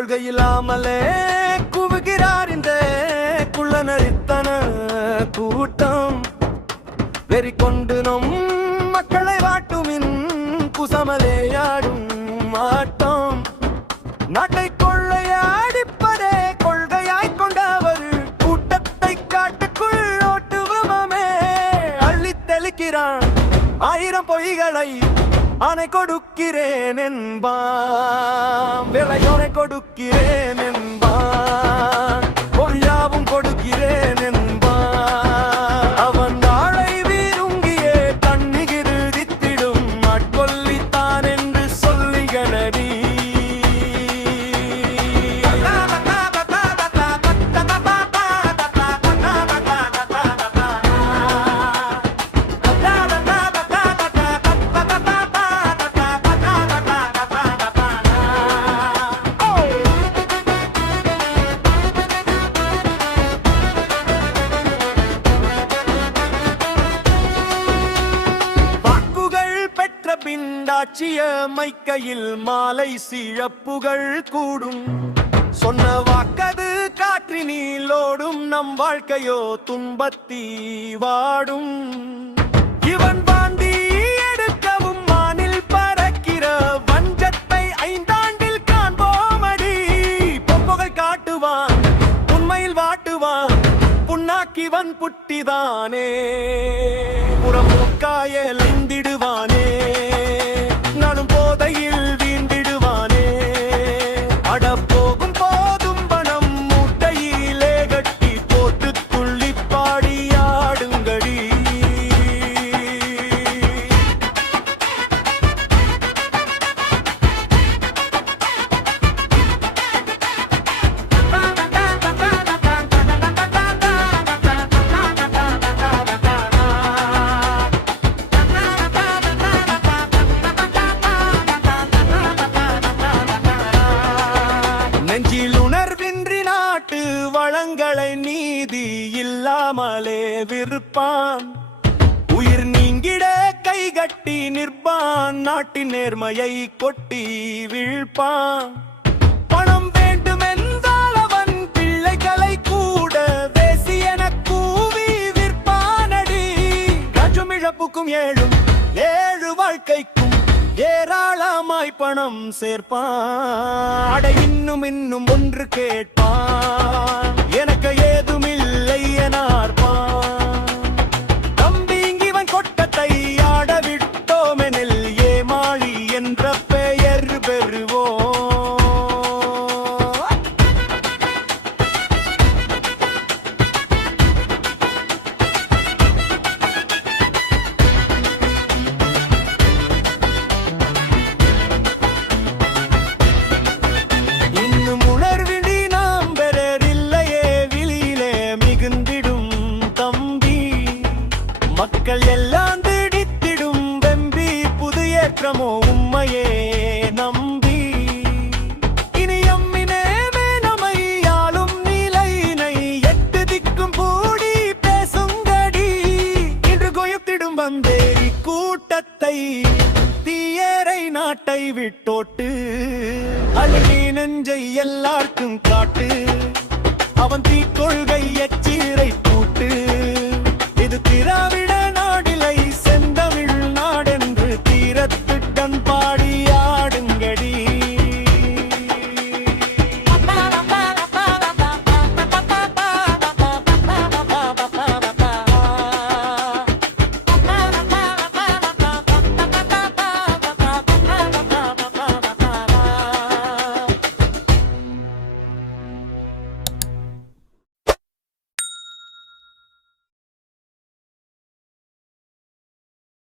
கொள்கையில்லாமலே குவுகிறார் இந்த குள்ளநரித்தன கூட்டம். வெறி கொண்டு நம் மக்களை வாட்டுமின் குசமலேயாடும் ஆட்டம். நாட்டை கொள்ளையாடிப்பதே கொள்கையாய் கொண்டவர் கூட்டத்தை காட்டுக்குள் ஓட்டுவமே அள்ளி தெளிக்கிறான். 1000 பொய்களை ஆனை கொடுக்கிறேன் என்பான், விலையோனை கொடுக்கிறேன் என்பான், பொய்யாவும் கொடுக்கிறேன் என்பான். அவன் நாளை வீருங்கியே தன்னிகிரு தித்திடும் ஆட்கொல்லித்தான் என்று சொல்லிகளடி. பிண்டாட்சிய மைக்கையில் மாலை சிழப்புகள் கூடும். சொன்ன வாக்கது காற்றினிலோடும் நம் வாழ்க்கையோ துன்பத்தி வாடும். இவன் வாந்தி எடுக்கவும் வானில் பறக்கிற வஞ்சத்தை 5 ஆண்டில் காண்போமடி. பொம்புகள் காட்டுவான் உண்மையில் வாட்டுவான் புண்ணாக்கிவன் புட்டிதானே. புறமுக்காயல் ஐந்திடுவானே நானும் போதையில் வீண்டிடுவானே. அடப்போகும் போதும் பணம் மூட்டையிலே கட்டி போட்டு துள்ளி பாடியாடுங்கடி. நெஞ்சில் உணர்வின்றி நாட்டு வளங்களை நீதி இல்லாமலே விற்பான். உயிர் நீங்கிட கைகட்டி நிற்பான், நாட்டின் நேர்மையை கொட்டி வீழ்ப்பான். பணம் வேண்டுமென்றால் அவன் பிள்ளைகளை கூட வேசி என கூவி விற்பானடி. கஜும் இழப்புக்கும் 7 வாழ்க்கைக்கும் ஏராளமாய் பணம் சேர்ப்பான். அட இன்னும் ஒன்று கேட்பான், எனக்கு ஏதுமில்லை எனார்ப்பான். தம்பி இங்கிவன் கொட்டத்தை ஆட விட்டோமெனில் ஏமாளி என்ற பெயர் பெறுவோம். மக்கள் எல்லாம் திடித்திடும் வெம்பி புது ஏற்றமோ உண்மையே நம்பி. இனி எம்மினேமே நம்மை ஆளும் நிலையினை 8 திக்கும் கூடி பேசுங்கடி. இன்று கொயத்திடும் வந்தேரி கூட்டத்தை தீயரை நாட்டை விட்டோட்டு. அழுகி நெஞ்சை எல்லாருக்கும் காட்டு, அவன் தீக்கொள்கை எச்சீரை கூட்டு. இது திராவி